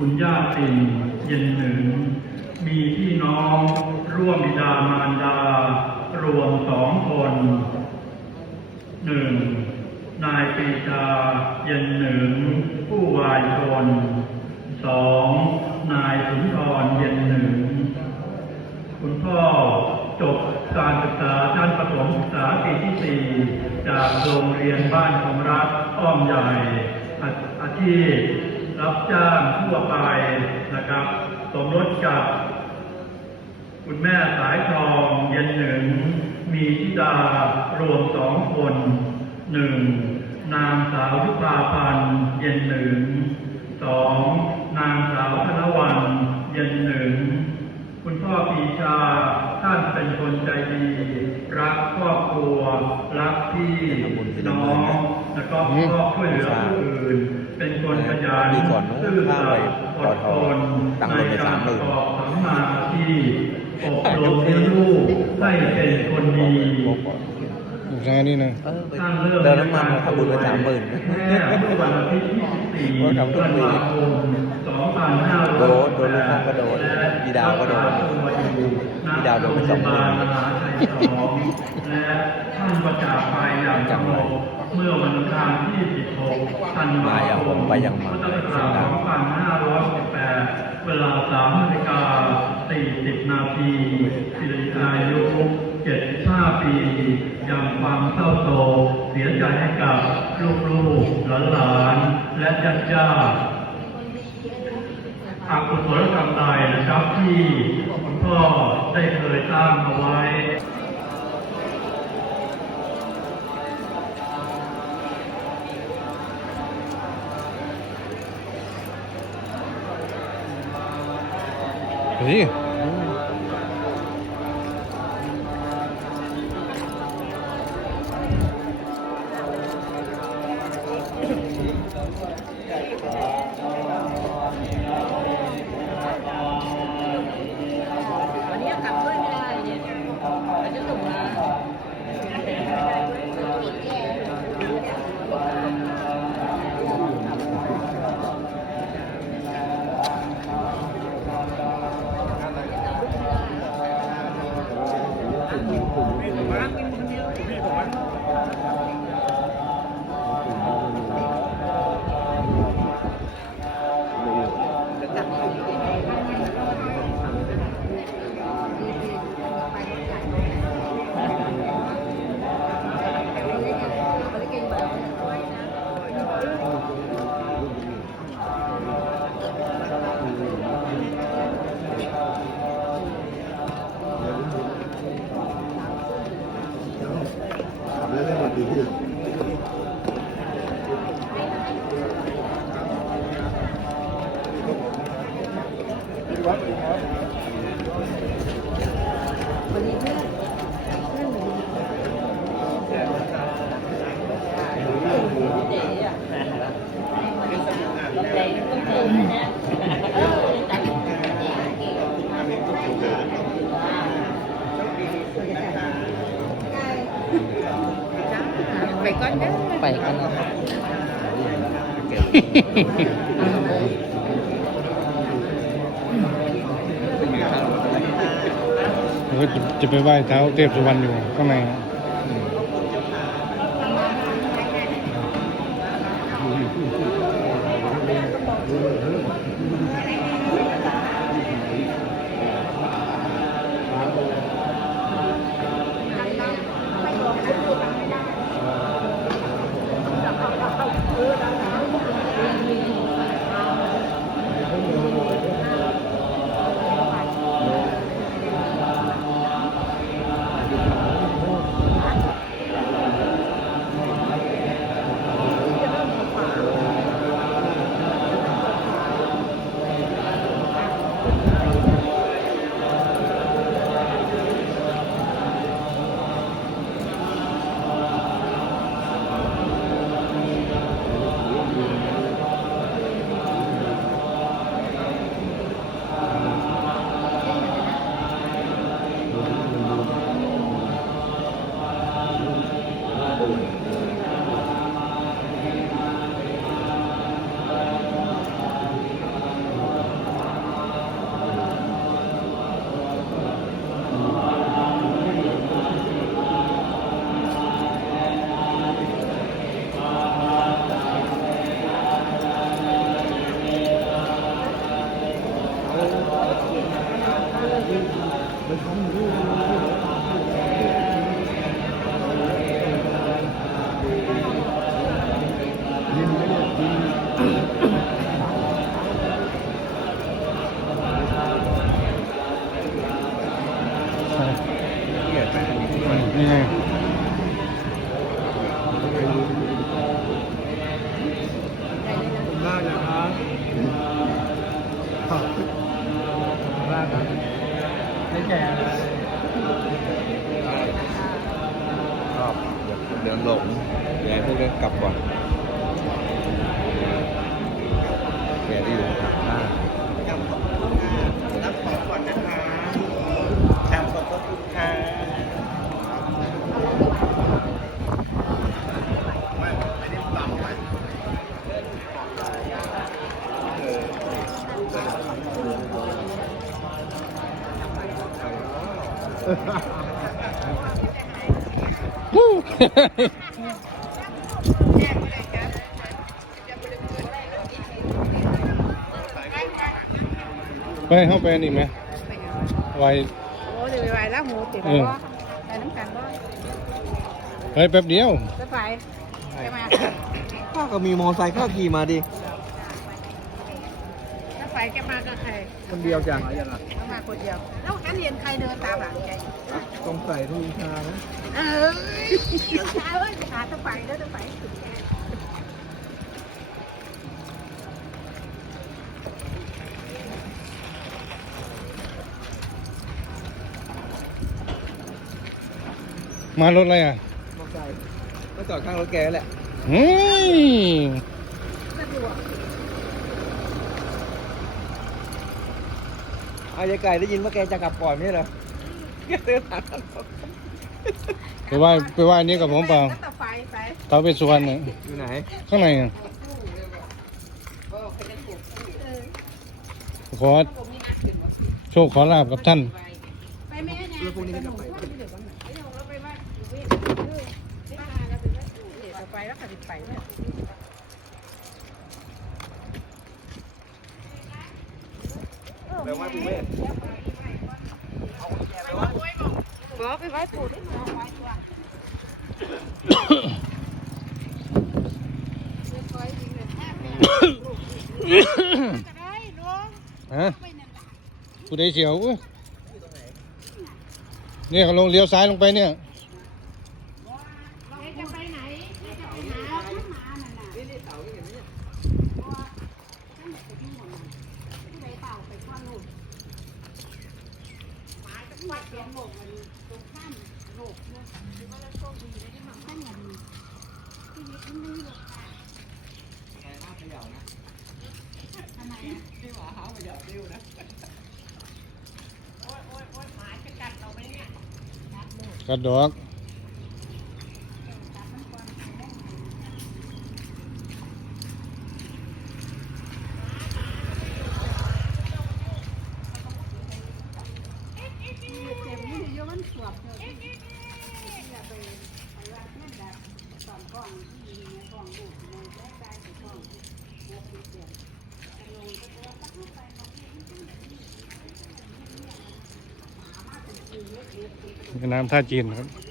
คุณย่าปิ่นเย็นหนึ่ง มีพี่น้องร่วมบิดามารดา รวมสองคนหนึ่งนายปีชาเย็นหนึ่ง ผู้วายชนสองนายสุนทรเย็นหนึ่ง คุณพ่อจบการศึกษาชั้นประถมศึกษาปีที่สี่จากโรงเรียนบ้านของรัฐอ้อมใหญ่อาอาชีพ รับจ้างทั่วไปนะครับ สมรสกับ คุณแม่สายทองเย็นหนึ่ง มีธิดารวมสองคนหนึ่งนางสาวยุพาพันธ์เย็นหนึ่งสองนางสาวธนวันเย็นหนึ่ง คุณพ่อปีชาท่านเป็นคนใจดี รักครอบครัว รักพี่น้อง แล้วก็ชอบช่วยเหลือผู้อื่น เป็นคนขยันปีก่อนนู้นซื่อสัตย์ข้าวไปอดทนตังค์ในคนไปกาสารมหมื่ประนกอบสัมมาอาชีพอบรมเลี้ยงลูกให้เป็นคนดีอยู่แค่นี้นะเออไปสร้างเรื่องเดินน้ำมันทำบุญไปสามหมื่นแม่เมื่อวันอาทิตย์ที่14ก็ทำทุกธันปีวาคม2500โดนโดนลูกค้าก็โดนพี่ดาวก็โดนพี่ดาวโดนไปสองหมื่นมหาชัยสองและท่านประจากไปอย่างสงบ เมื่อวันอังคารที่ 16 ธันวาคมพุทธศักราช2518 เวลา3นาฬิกา40 นาทีสิริอายุ75 ปี ยังความเศร้าโศกเสียใจให้กับลูกๆหลานๆและญาติญาติอากุศลกรรมใดนะครับที่คุณพ่อได้เคยสร้างเอาไว้ เฮ้ย วันนี้กลับด้วยไม่ได้เนี่ยมันจะส่งมา ไป ก่อนนะไปกันนะจะจะไปไหว้เท้าเทพสุวรรณอยู่ข้างใน แก่เลยชอบเดี๋ยวเดินหลงเดี๋ยวให้พวกเดินกลับก่อนแกที่อยู่ทางหน้า รับของก่อนนะคะตามขอบพระคุณค่ะไม่ไม่ได้ปรับไว้ ไปเข้าไปนี่ไหมไวโอ้เดี๋ยวไปไหวแล้วหมูติดเอแล้วอก็ไปน้ำกันก็ไปแป๊บเดียวจะไปจะมาข้าก็มีมอไซค์ข้าขี่มาดิ จะไปจะมากับใครคนเดียวจ้ะเขามาคนเดียว แล้วฉันเห็นใครเดินตามหลังแกต้องใส่ทุ่งชานะเออเดี๋ยวช้าเอ้ยหาจะไปแล้วจะไปถึงแกมารถอะไรอะมอไซค์ก็จอดข้างรถแกแหละเฮ้ย สะดวกอายายไก่ได้ยินว่าแกจะกลับก่อนไม่ใช่เหรอแกเดินหาทางออกไปไหว้ไปไหว้นี่กับผมเปล่าก็ต่อไปไปเตาเป็นสุวรรณน่ะอยู่ไหนข้างในอะขอโชคขอลาบกับท่าน ไปแม่เนี่ยแล้วพวกนี้ก็จะไปเดี๋ยวเราไปว่าเว้ยเออไปหาแล้วไปว่าเดี๋ยวเราไปแล้วค่ะไปเนี่ ยแปลว่าคุณแม่บอไปไว้ปู่ด้วยนะไว้ตัวคอยยิงเลยแทบได้ลุงฮะผู้ใดเสียวเนี่ยเขาลงเลี้ยวซ้ายลงไปเนี่ย จะไปไหนจะไปหาหมานั่นน่ะนี่นี่เสาที่เห็นเนี่ยท่านไปที่หมดที่ไปเป่าไปข้างนู่นหมาจะ วัดเสียงโลกมันตรงข้ามโลกเนี่ยหรือว่าเราโชคดีได้ที่มันท่านอย่างนี้ที่นี่มันไม่หลอกค่ะทำไมอะที่หมาหาไปยอกดิ้วนะโอ้ยโอ้ยโอ้ยหมาจะกัดเราไหมเนี่ยกัดดอก เจ็บนี่เยอะมันสวบเธอที่อย่าไปไปว่านั่นแบบตอนก่อนที่มีกล่องดูดในแรกได้ในกล่องแล้ติดเดียวแต่ลงก็ว่าตักลงไปมาที่ แม่ น้ำท่าจีนครับ